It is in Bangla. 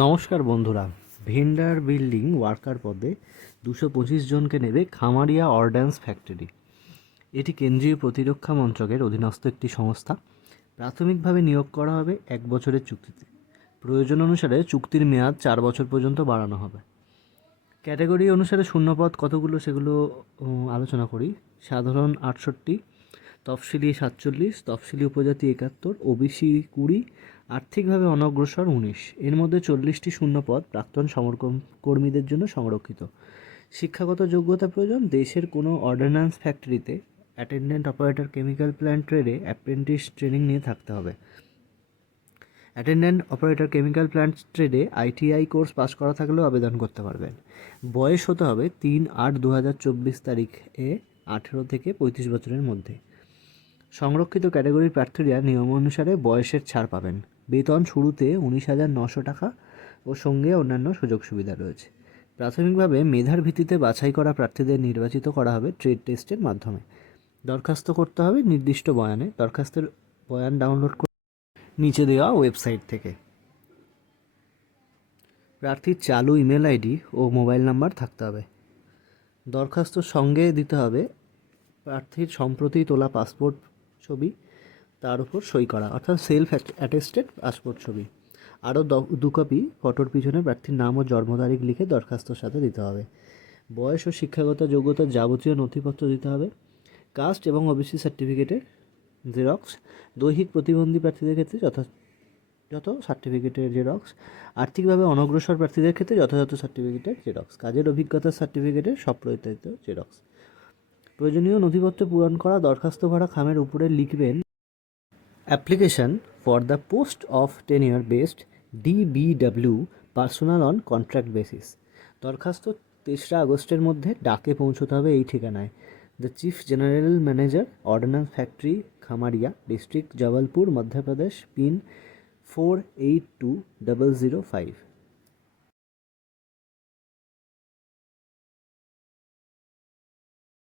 নমস্কার বন্ধুরা। ভেন্ডার বিল্ডিং ওয়ার্কার পদে 225 জনকে নেবে খামারিয়া অর্ডন্যান্স ফ্যাক্টরি। এটি কেন্দ্রীয় প্রতিরক্ষা মন্ত্রকের অধীনস্থ একটি সংস্থা। প্রাথমিকভাবে নিয়োগ করা হবে 1 বছরের চুক্তিতে। প্রয়োজন অনুসারে চুক্তির মেয়াদ 4 বছর পর্যন্ত বাড়ানো হবে। ক্যাটাগরি অনুসারে শূন্যপদ কতগুলো সেগুলো আলোচনা করি। সাধারণ 68, তফসিলি 47, তফসিলি উপজাতি 71, ওবিসি 20, আর্থিকভাবে অনগ্রসর 19। এর মধ্যে 40টি শূন্যপদ প্রাক্তন কর্মীদের জন্য সংরক্ষিত। শিক্ষাগত যোগ্যতা প্রয়োজন। দেশের কোনো অর্ডিন্যান্স ফ্যাক্টরিতে অ্যাটেন্ডেন্ট অপারেটর কেমিক্যাল প্ল্যান্ট ট্রেডে অ্যাপ্রেন্টিস ট্রেনিং নিয়ে থাকতে হবে। অ্যাটেন্ডেন্ট অপারেটর কেমিক্যাল প্ল্যান্ট ট্রেডে আইটিআই কোর্স পাস করা থাকলেও আবেদন করতে পারবেন। বয়স হতে হবে 3/8/2024 তারিখে 18 থেকে 35 বছরের মধ্যে। সংরক্ষিত ক্যাটাগরির প্রার্থীরা নিয়ম অনুসারে বয়সের ছাড় পাবেন। বেতন শুরুতে 19,900 টাকা ও সঙ্গে অন্যান্য সুযোগ সুবিধা রয়েছে। প্রাথমিকভাবে মেধার ভিত্তিতে বাছাই করা প্রার্থীদের নির্বাচিত করা হবে ট্রেড টেস্টের মাধ্যমে। দরখাস্ত করতে হবে নির্দিষ্ট বয়ানে। দরখাস্তের বয়ান ডাউনলোড করে নিচে দেওয়া ওয়েবসাইট থেকে। প্রার্থীর চালু ইমেল আইডি ও মোবাইল নাম্বার থাকতে হবে। দরখাস্তর সঙ্গে দিতে হবে প্রার্থীর সম্প্রতি তোলা পাসপোর্ট ছবি, তার উপর সই করা, অর্থাৎ সেলফ অ্যাটেস্টেড পাসপোর্ট ছবি। আরও 2 কপি ফটোর পিছনে প্রার্থীর নাম ও জন্ম তারিখ লিখে দরখাস্তর সাথে দিতে হবে। বয়স ও শিক্ষাগত যোগ্যতার যাবতীয় নথিপত্র দিতে হবে। কাস্ট এবং ওবিসি সার্টিফিকেটের জেরক্স। দৈহিক প্রতিবন্ধী প্রার্থীদের ক্ষেত্রে যথাযথ সার্টিফিকেটের জেরক্স। আর্থিকভাবে অনগ্রসর প্রার্থীদের ক্ষেত্রে যথাযথ সার্টিফিকেটের জেরক্স। কাজের অভিজ্ঞতার সার্টিফিকেটের সপ্রতিত জেরক্স। প্রয়োজনীয় নথিপত্র পূরণ করা। দরখাস্ত ভরা খামের উপরে লিখবেন application for the post of tenure based DBW personal on contract basis. দরখাস্ত 3রা আগস্টের মধ্যে ডাকে পৌঁছতে হবে এই ঠিকানায়: the chief general manager, ordinance factory, Khamaria, district Jabalpur, Madhya Pradesh, pin 482005।